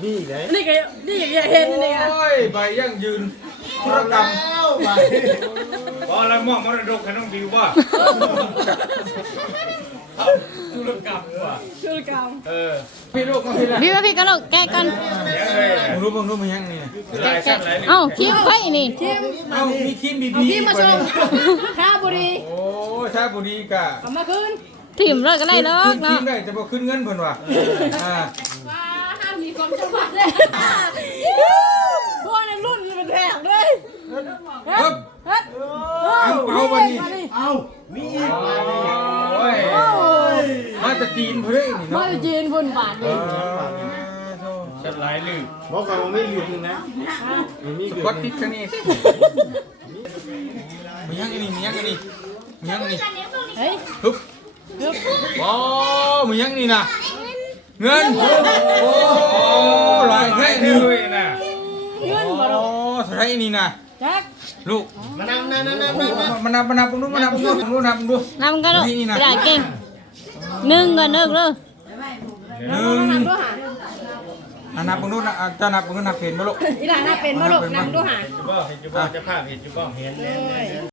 นี่ไงนี่ก็นี่ก็อย่าเห็นนี่อ่ะโอ้ยใบยั่งยืนธุรกรรมแล้วไปพอแล้วมอบมรดกให้น้องบิวว่าธุรกรรมว่ะชุลกรรมพี่ลูกมาพี่ละพี่ว่าพี่ก็ลูกแกะกันยังเลยมึงรู้มันยังนี่หลายชั้นหลายเอ้าคิมไข่นี่เอ้ามีคิมบีเอาบีพี่มาชมข้าบุรีโอ้ชาบุรีกะเอามาคืนถิ่มเลยก็ได้หรอกคิเนาะมได้แต่บ่ขึ้นเงินเพิ่นว่ะอ่าว้าห้ามมีความสมัครเลยพวกนั้นรุ่นมันแทกเลยปึ๊บเฮ้ยอังเปาบัดนี้เอามีอีกโอ้ยมาแต่จีนเพิ่นนี่มาเนาะจีนพุ่นบาทนี่ชั้นหลายลืมบอกกันว่าไม่หยุดนึงนะมันมีหยุดกดติดกันนี่มียังอันนี้มียังอันนี้มียังอันนี้เฮ้ยฮึบโอ้มียังนี่นะเงินโอ้หลายแค่นี่ด้วยนะเงินโอ้บ่ดอกเท่าไหรนี่นะแจ็คลูกมานั่งนั่งนั่งนั่งมันนับดูมันนับดูนับดูนำกันลูกไปได้เก่งหนึ่งก่อนหนึ่งเลยหนึ่งนำด้วยหานับดูนะจะนับดูนับเห็นบ่ลูกอีหลานน่าเป็นบ่ลูกนำด้วยหาเห็นจุบ่เห็นจุบ่จะภาพเห็นจุบ่เห็น